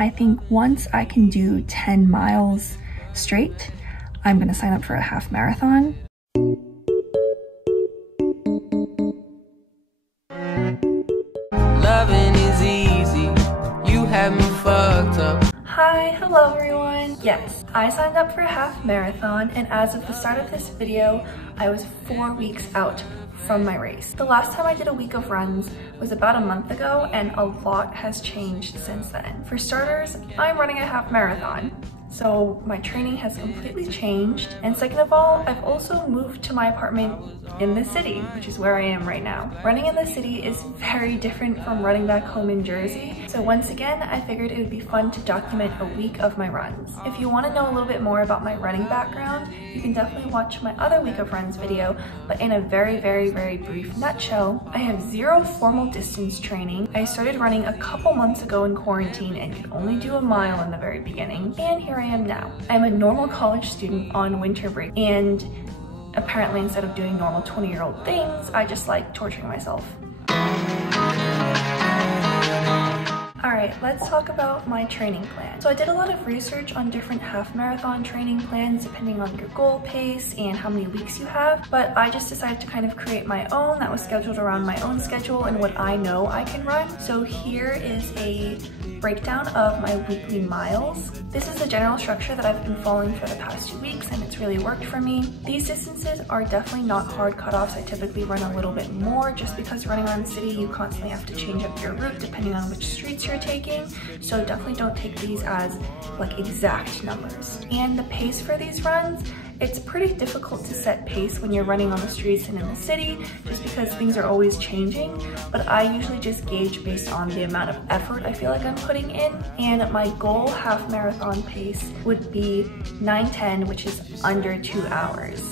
I think once I can do 10 miles straight, I'm gonna sign up for a half marathon. Loving is easy, you have me fucked up. Hi, hello everyone. Yes, I signed up for a half marathon, and as of the start of this video, I was 4 weeks out from my race. The last time I did a week of runs was about a month ago, and a lot has changed since then. For starters, I'm running a half marathon, so my training has completely changed. And second of all, I've also moved to my apartment in the city, which is where I am right now. Running in the city is very different from running back home in Jersey. So once again, I figured it would be fun to document a week of my runs. If you want to know a little bit more about my running background, you can definitely watch my other week of runs video, but in a very brief nutshell, I have zero formal distance training. I started running a couple months ago in quarantine and could only do a mile in the very beginning, and here I am now. I'm a normal college student on winter break, and apparently instead of doing normal 20-year-old things, I just like torturing myself. Alright, let's talk about my training plan. So I did a lot of research on different half marathon training plans depending on your goal pace and how many weeks you have, but I just decided to kind of create my own that was scheduled around my own schedule and what I know I can run. So here is a breakdown of my weekly miles. This is the general structure that I've been following for the past 2 weeks, and it's really worked for me. These distances are definitely not hard cutoffs. I typically run a little bit more just because running around the city, you constantly have to change up your route depending on which streets you're taking. So definitely don't take these as like exact numbers. And the pace for these runs, it's pretty difficult to set pace when you're running on the streets and in the city just because things are always changing, but I usually just gauge based on the amount of effort I feel like I'm putting in. And my goal half marathon pace would be 9:10, which is under 2 hours.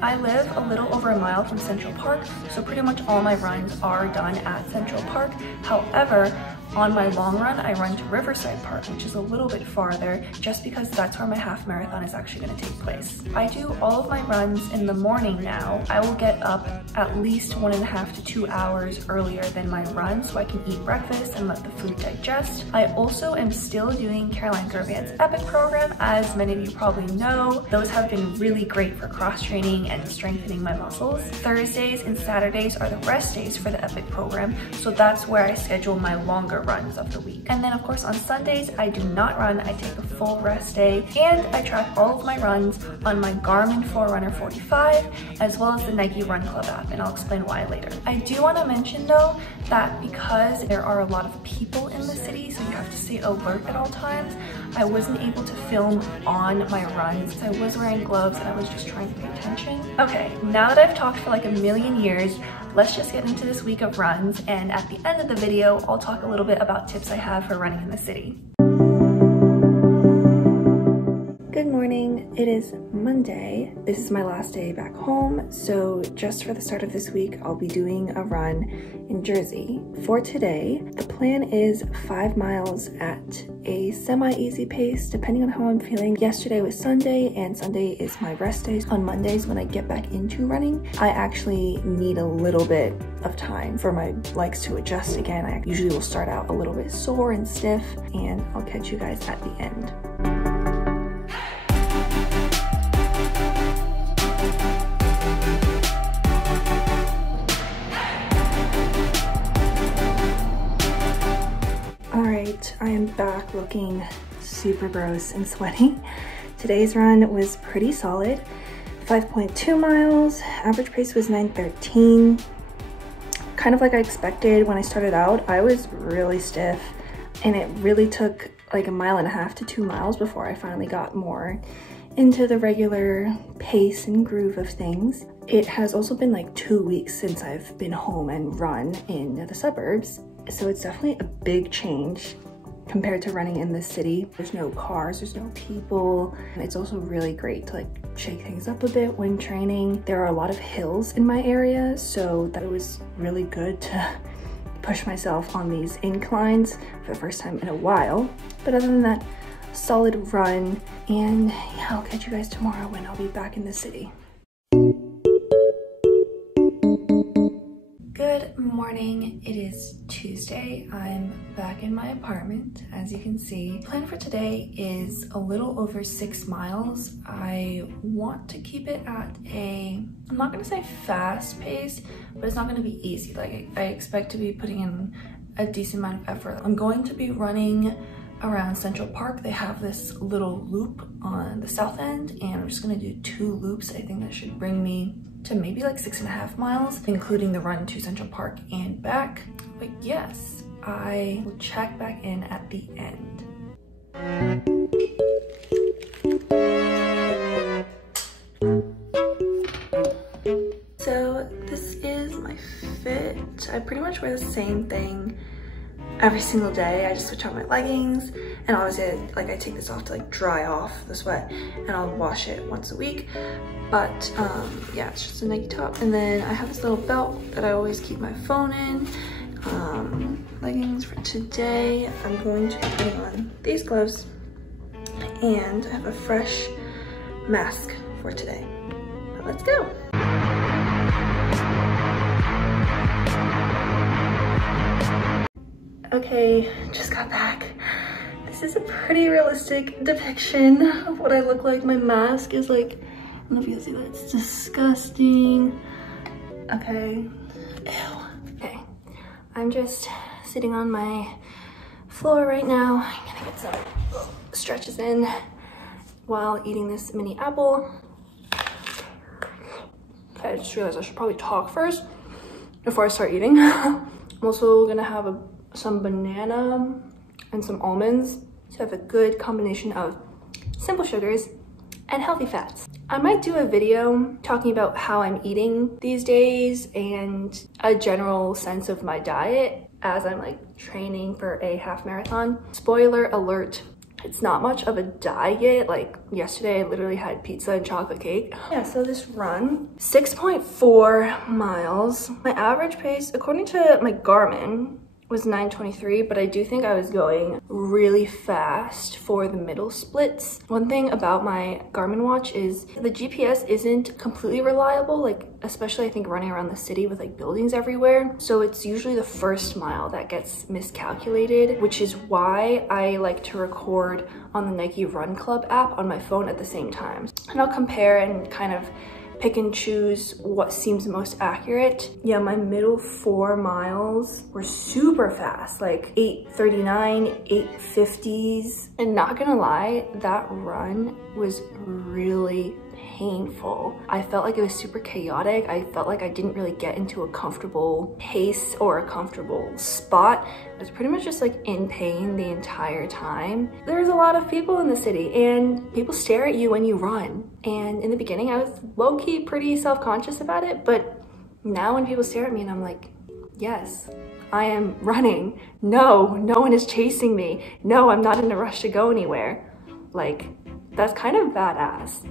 I live a little over a mile from Central Park, so pretty much all my runs are done at Central Park. However, on my long run, I run to Riverside Park, which is a little bit farther, just because that's where my half marathon is actually going to take place. I do all of my runs in the morning now. I will get up at least 1.5 to 2 hours earlier than my run so I can eat breakfast and let the food digest. I also am still doing Caroline Gervais' Epic program, as many of you probably know. Those have been really great for cross-training and strengthening my muscles. Thursdays and Saturdays are the rest days for the Epic program, so that's where I schedule my longer runs of the week. And then of course on Sundays I do not run, I take a full rest day, and I track all of my runs on my Garmin Forerunner 45 as well as the Nike Run Club app, and I'll explain why later. I do want to mention though that because there are a lot of people in the city, so you have to stay alert at all times, I wasn't able to film on my runs. I was wearing gloves and I was just trying to pay attention. Okay, now that I've talked for like a million years, let's just get into this week of runs, and at the end of the video, I'll talk a little bit about tips I have for running in the city. Good morning, it is Monday. This is my last day back home, so just for the start of this week, I'll be doing a run in Jersey. For today, the plan is 5 miles at a semi-easy pace, depending on how I'm feeling. Yesterday was Sunday, and Sunday is my rest days. On Mondays, when I get back into running, I actually need a little bit of time for my legs to adjust again. I usually will start out a little bit sore and stiff, and I'll catch you guys at the end. I am back looking super gross and sweaty. Today's run was pretty solid. 5.2 miles, average pace was 9:13. Kind of like I expected when I started out. I was really stiff, and it really took like 1.5 miles to 2 miles before I finally got more into the regular pace and groove of things. It has also been like 2 weeks since I've been home and run in the suburbs, so it's definitely a big change compared to running in the city. There's no cars, there's no people. It's also really great to like shake things up a bit when training. There are a lot of hills in my area, so that was really good to push myself on these inclines for the first time in a while. But other than that, solid run, and yeah, I'll catch you guys tomorrow when I'll be back in the city. Good Good morning. It is Tuesday. I'm back in my apartment, as you can see. The plan for today is a little over 6 miles. I want to keep it at I'm not gonna say fast pace, but it's not gonna be easy. Like I expect to be putting in a decent amount of effort. I'm going to be running around Central Park. They have this little loop on the south end, and I'm just gonna do 2 loops. I think that should bring me to maybe like 6.5 miles, including the run to Central Park and back. But yes, I will check back in at the end. So this is my fit. I pretty much wear the same thing every single day. I just switch out my leggings, and obviously like I take this off to like dry off the sweat, and I'll wash it once a week. But yeah, it's just a Nike top, and then I have this little belt that I always keep my phone in. Leggings for today, I'm going to be putting on these gloves, and I have a fresh mask for today. But let's go. Okay, just got back. This is a pretty realistic depiction of what I look like. My mask is like, I don't know if you can see that, it's disgusting. Okay, ew. Okay, I'm just sitting on my floor right now. I'm gonna get some stretches in while eating this mini apple. Okay, I just realized I should probably talk first before I start eating. I'm also gonna have some banana and some almonds to have a good combination of simple sugars and healthy fats. I might do a video talking about how I'm eating these days and a general sense of my diet as I'm like training for a half marathon. Spoiler alert, it's not much of a diet. Like yesterday I literally had pizza and chocolate cake. Yeah, so this run, 6.4 miles. My average pace, according to my Garmin, was 9:23, but I do think I was going really fast for the middle splits. One thing about my Garmin watch is the GPS isn't completely reliable, like especially I think running around the city with like buildings everywhere. So it's usually the first mile that gets miscalculated, which is why I like to record on the Nike Run Club app on my phone at the same time. And I'll compare and kind of pick and choose what seems most accurate. Yeah, my middle 4 miles were super fast, like 8:39, 8:50s. And not gonna lie, that run was really painful. I felt like it was super chaotic. I felt like I didn't really get into a comfortable pace or a comfortable spot. I was pretty much just like in pain the entire time. There's a lot of people in the city, and people stare at you when you run. And in the beginning, I was low-key pretty self-conscious about it, but now when people stare at me and I'm like, yes, I am running. No, no one is chasing me. No, I'm not in a rush to go anywhere. Like, that's kind of badass.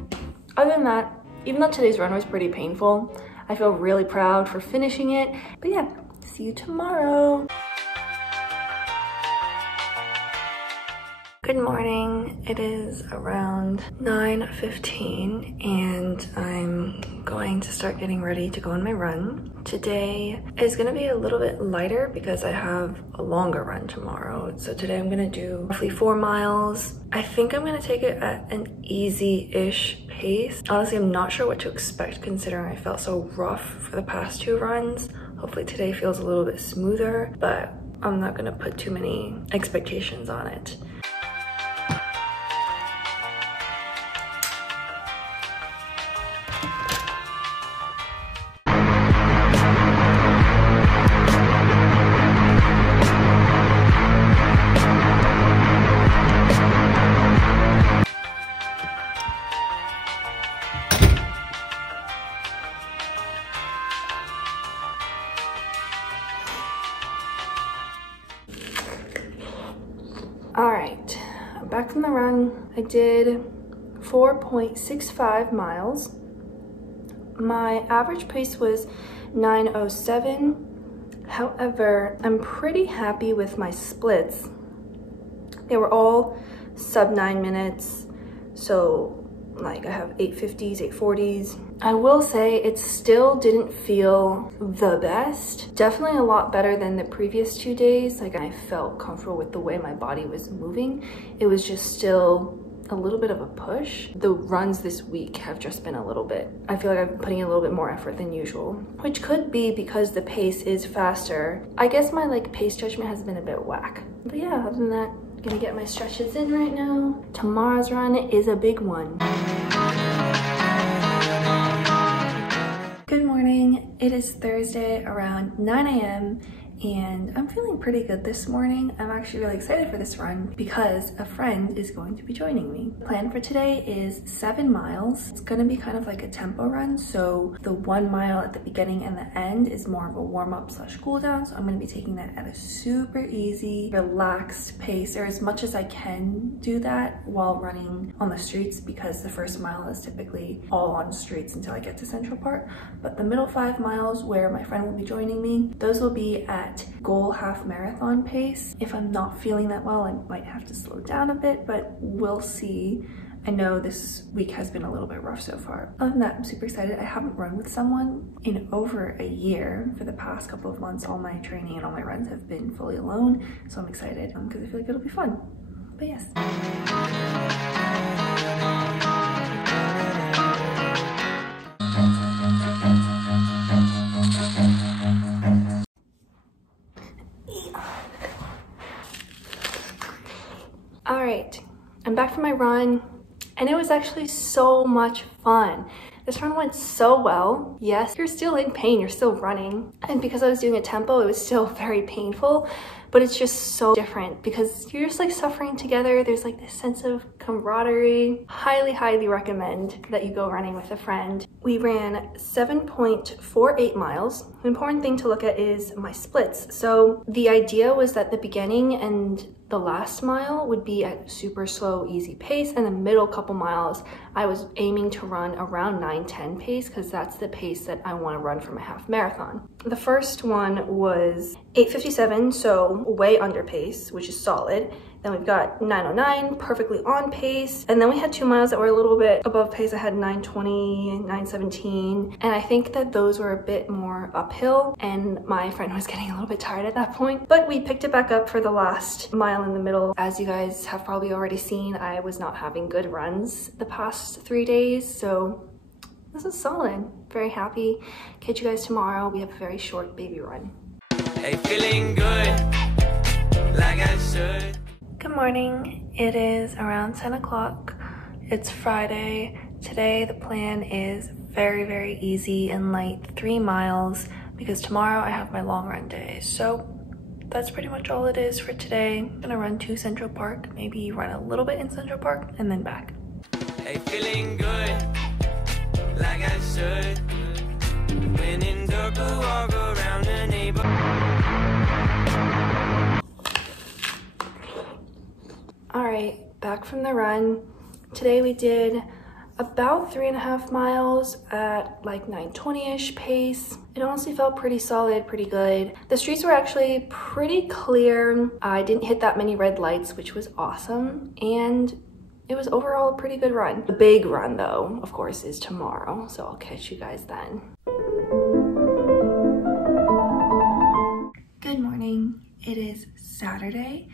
Other than that, even though today's run was pretty painful, I feel really proud for finishing it. But yeah, see you tomorrow. Good morning. It is around 9:15 and I'm going to start getting ready to go on my run. Today is gonna be a little bit lighter because I have a longer run tomorrow. So today I'm gonna do roughly 4 miles. I think I'm gonna take it at an easy-ish pace. Honestly, I'm not sure what to expect considering I felt so rough for the past 2 runs. Hopefully today feels a little bit smoother, but I'm not gonna put too many expectations on it. All right, I'm back from the run. I did 4.65 miles. My average pace was 9:07. However, I'm pretty happy with my splits. They were all sub 9 minutes. So Like I have 850s, 840s. I will say it still didn't feel the best. Definitely a lot better than the previous 2 days. Like I felt comfortable with the way my body was moving. It was just still a little bit of a push. The runs this week have just been a little bit, I feel like I've been putting in a little bit more effort than usual, which could be because the pace is faster. I guess my like pace judgment has been a bit whack. But yeah, other than that, gonna get my stretches in right now. Tomorrow's run is a big one. Good morning. It is Thursday around 9 a.m. and I'm feeling pretty good this morning. I'm actually really excited for this run because a friend is going to be joining me. The plan for today is 7 miles. It's gonna be kind of like a tempo run, so the 1 mile at the beginning and the end is more of a warm-up / cool down, so I'm gonna be taking that at a super easy, relaxed pace, or as much as I can do that while running on the streets, because the first mile is typically all on streets until I get to Central Park. But the middle 5 miles where my friend will be joining me, those will be at goal half marathon pace. If I'm not feeling that well, I might have to slow down a bit, but we'll see. I know this week has been a little bit rough so far. Other than that, I'm super excited. I haven't run with someone in over a year. For the past couple of months, all my training and all my runs have been fully alone, so I'm excited because I feel like it'll be fun. But yes. All right, I'm back from my run, and it was actually so much fun. This run went so well. Yes, you're still in pain, you're still running. And because I was doing a tempo, it was still very painful, but it's just so different because you're just like suffering together. There's like this sense of camaraderie. Highly, highly recommend that you go running with a friend. We ran 7.48 miles. The important thing to look at is my splits. So the idea was that the beginning and the last mile would be at super slow, easy pace, and the middle couple miles, I was aiming to run around 9:10 pace because that's the pace that I want to run for my half marathon. The first one was 8:57, so way under pace, which is solid. Then we've got 9:09, perfectly on pace. And then we had 2 miles that were a little bit above pace. I had 9:20, 9:17. And I think that those were a bit more uphill. And my friend was getting a little bit tired at that point. But we picked it back up for the last mile in the middle. As you guys have probably already seen, I was not having good runs the past 3 days. So this is solid. Very happy. Catch you guys tomorrow. We have a very short baby run. Hey, feeling good, like I should. Good morning. It is around 10 o'clock. It's Friday. Today the plan is very, very easy and light, 3 miles, because tomorrow I have my long run day. So that's pretty much all it is for today. I'm gonna run to Central Park, maybe run a little bit in Central Park and then back. Hey, feeling good, like I should. When in dark, walk around the neighborhood. All right, back from the run. Today we did about 3.5 miles at like 9:20-ish pace. It honestly felt pretty solid, pretty good. The streets were actually pretty clear. I didn't hit that many red lights, which was awesome. And it was overall a pretty good run. The big run though, of course, is tomorrow. So I'll catch you guys then. Good morning. It is Saturday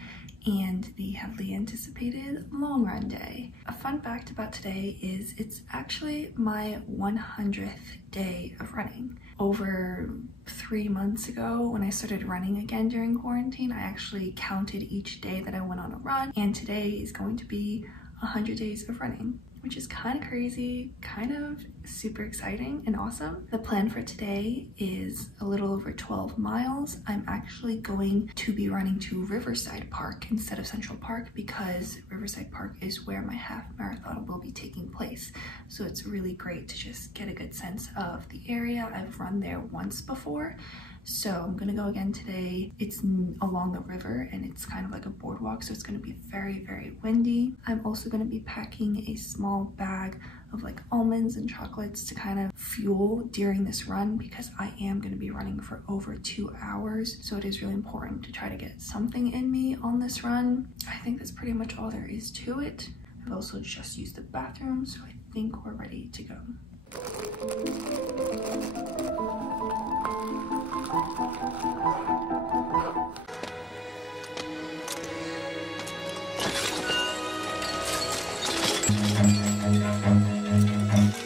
and the heavily anticipated long run day. A fun fact about today is it's actually my 100th day of running. Over 3 months ago, when I started running again during quarantine, I actually counted each day that I went on a run, and today is going to be 100 days of running, which is kind of crazy, kind of super exciting and awesome. The plan for today is a little over 12 miles. I'm actually going to be running to Riverside Park instead of Central Park because Riverside Park is where my half marathon will be taking place. So it's really great to just get a good sense of the area. I've run there once before, so I'm gonna go again today. It's along the river and it's kind of like a boardwalk, so it's gonna be very, very windy. I'm also gonna be packing a small bag of like almonds and chocolates to kind of fuel during this run because I am gonna be running for over 2 hours. So it is really important to try to get something in me on this run. I think that's pretty much all there is to it. I've also just used the bathroom, so I think we're ready to go.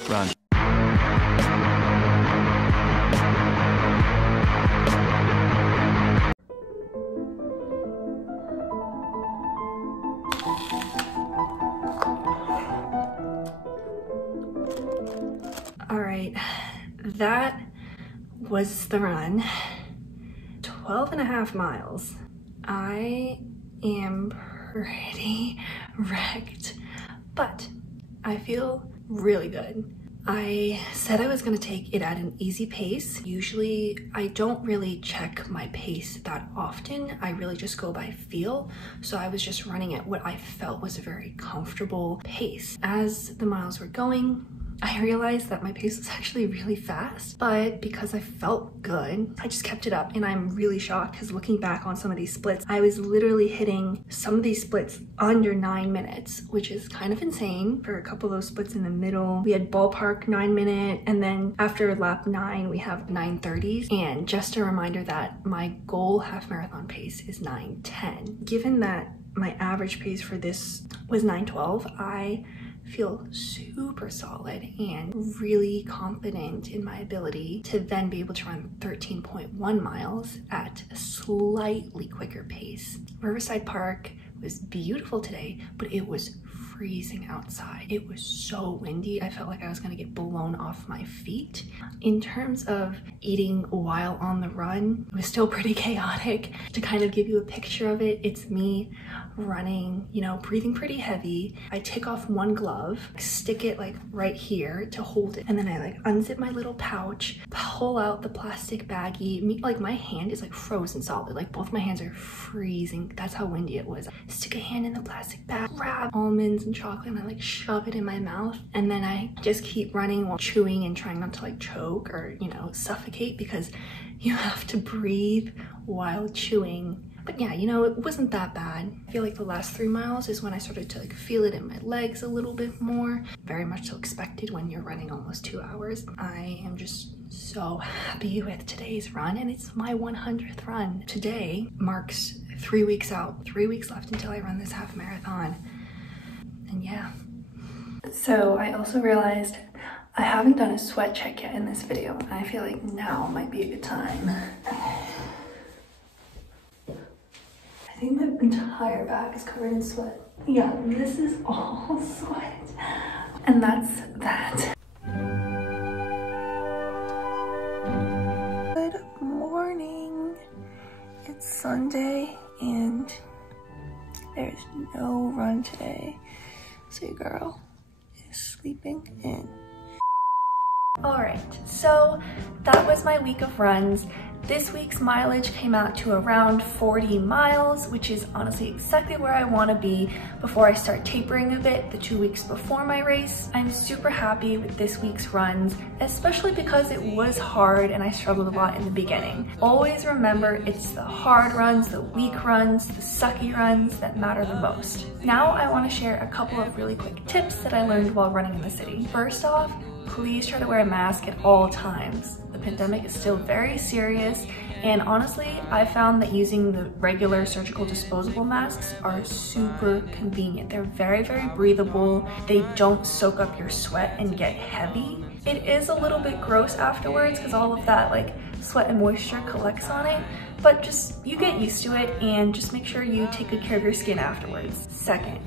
Run. All right, that was the run. 12.5 miles. I am pretty wrecked, but I feel really good. I said I was gonna take it at an easy pace. Usually I don't really check my pace that often. I really just go by feel. So I was just running at what I felt was a very comfortable pace. As the miles were going, I realized that my pace was actually really fast, but because I felt good, I just kept it up. And I'm really shocked because looking back on some of these splits, I was literally hitting some of these splits under 9 minutes, which is kind of insane. For a couple of those splits in the middle, we had ballpark 9 minute, and then after lap 9, we have 9:30s. And just a reminder that my goal half marathon pace is 9:10. Given that my average pace for this was 9:12, I feel super solid and really confident in my ability to then be able to run 13.1 miles at a slightly quicker pace. Riverside Park was beautiful today, but it was freezing outside. It was so windy. I felt like I was gonna get blown off my feet. In terms of eating while on the run, it was still pretty chaotic. To kind of give you a picture of it, it's me running, you know, breathing pretty heavy. I take off one glove, stick it like right here to hold it, and then I like unzip my little pouch, pull out the plastic baggie. Like my hand is like frozen solid, like both my hands are freezing. That's how windy it was. Stick a hand in the plastic bag, grab almonds and chocolate, and I like shove it in my mouth, and then I just keep running while chewing and trying not to like choke or, you know, suffocate, because you have to breathe while chewing. But yeah, you know, it wasn't that bad. I feel like the last 3 miles is when I started to like feel it in my legs a little bit more. Very much so expected when you're running almost 2 hours. I am just so happy with today's run, and it's my 100th run. Today marks 3 weeks out, 3 weeks left until I run this half marathon. And yeah. So I also realized I haven't done a sweat check yet in this video, and I feel like now might be a good time. I think my entire back is covered in sweat. Yeah, this is all sweat. And that's that. Good morning. It's Sunday and there's no run today. So your girl is sleeping in. All right, so that was my week of runs. This week's mileage came out to around 40 miles, which is honestly exactly where I want to be before I start tapering a bit the 2 weeks before my race. I'm super happy with this week's runs, especially because it was hard and I struggled a lot in the beginning. Always remember, it's the hard runs, the weak runs, the sucky runs that matter the most. Now I want to share a couple of really quick tips that I learned while running in the city. First off, please try to wear a mask at all times. The pandemic is still very serious, and honestly, I found that using the regular surgical disposable masks are super convenient. They're very, very breathable. They don't soak up your sweat and get heavy. It is a little bit gross afterwards because all of that like sweat and moisture collects on it, but just you get used to it, and just make sure you take good care of your skin afterwards. Second,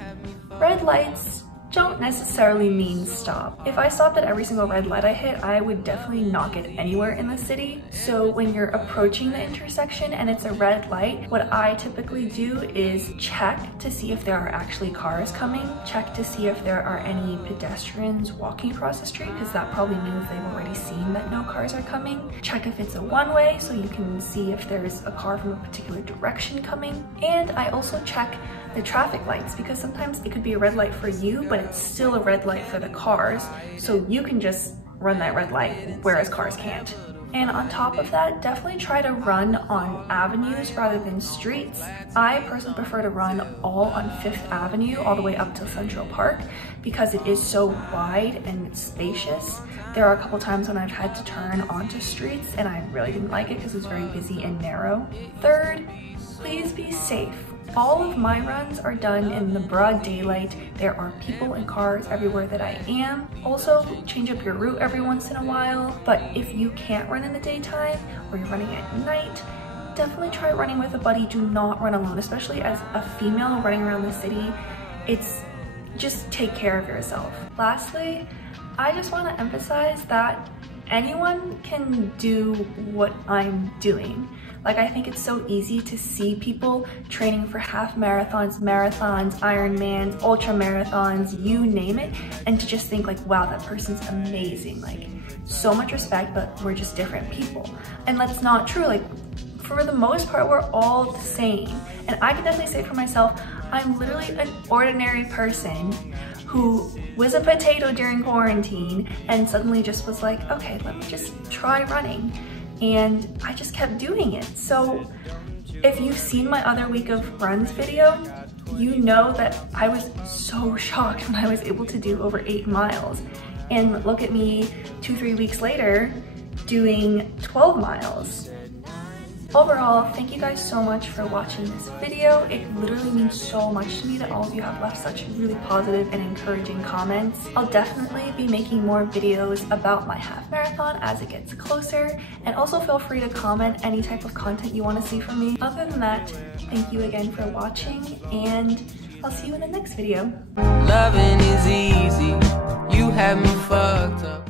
red lights don't necessarily mean stop. If I stopped at every single red light I hit, I would definitely not get anywhere in the city. So when you're approaching the intersection and it's a red light, what I typically do is check to see if there are actually cars coming, check to see if there are any pedestrians walking across the street, because that probably means they've already seen that no cars are coming. Check if it's a one-way so you can see if there's a car from a particular direction coming. And I also check the traffic lights, because sometimes it could be a red light for you, but it's still a red light for the cars, so you can just run that red light, whereas cars can't. And on top of that, definitely try to run on avenues rather than streets. I personally prefer to run all on 5th Avenue all the way up to Central Park because it is so wide and spacious. There are a couple times when I've had to turn onto streets and I really didn't like it because it was very busy and narrow. Third, please be safe. All of my runs are done in the broad daylight. There are people and cars everywhere that I am. Also, change up your route every once in a while, but if you can't run in the daytime or you're running at night, definitely try running with a buddy. Do not run alone, especially as a female running around the city. Just take care of yourself. Lastly, I just want to emphasize that anyone can do what I'm doing. Like, I think it's so easy to see people training for half marathons, Ironmans, ultra marathons, you name it, and to just think like, wow, that person's amazing. Like, so much respect, but we're just different people. And that's not true. Like, for the most part, we're all the same. And I can definitely say for myself, I'm literally an ordinary person who was a potato during quarantine and suddenly just was like, okay, let me just try running. And I just kept doing it. So if you've seen my other week of runs video, you know that I was so shocked when I was able to do over 8 miles. And look at me 2-3 weeks later doing 12 miles. Overall, thank you guys so much for watching this video. It literally means so much to me that all of you have left such really positive and encouraging comments. I'll definitely be making more videos about my half marathon as it gets closer, and also feel free to comment any type of content you want to see from me. Other than that, thank you again for watching, and I'll see you in the next video. Loving is easy, you have me fucked up.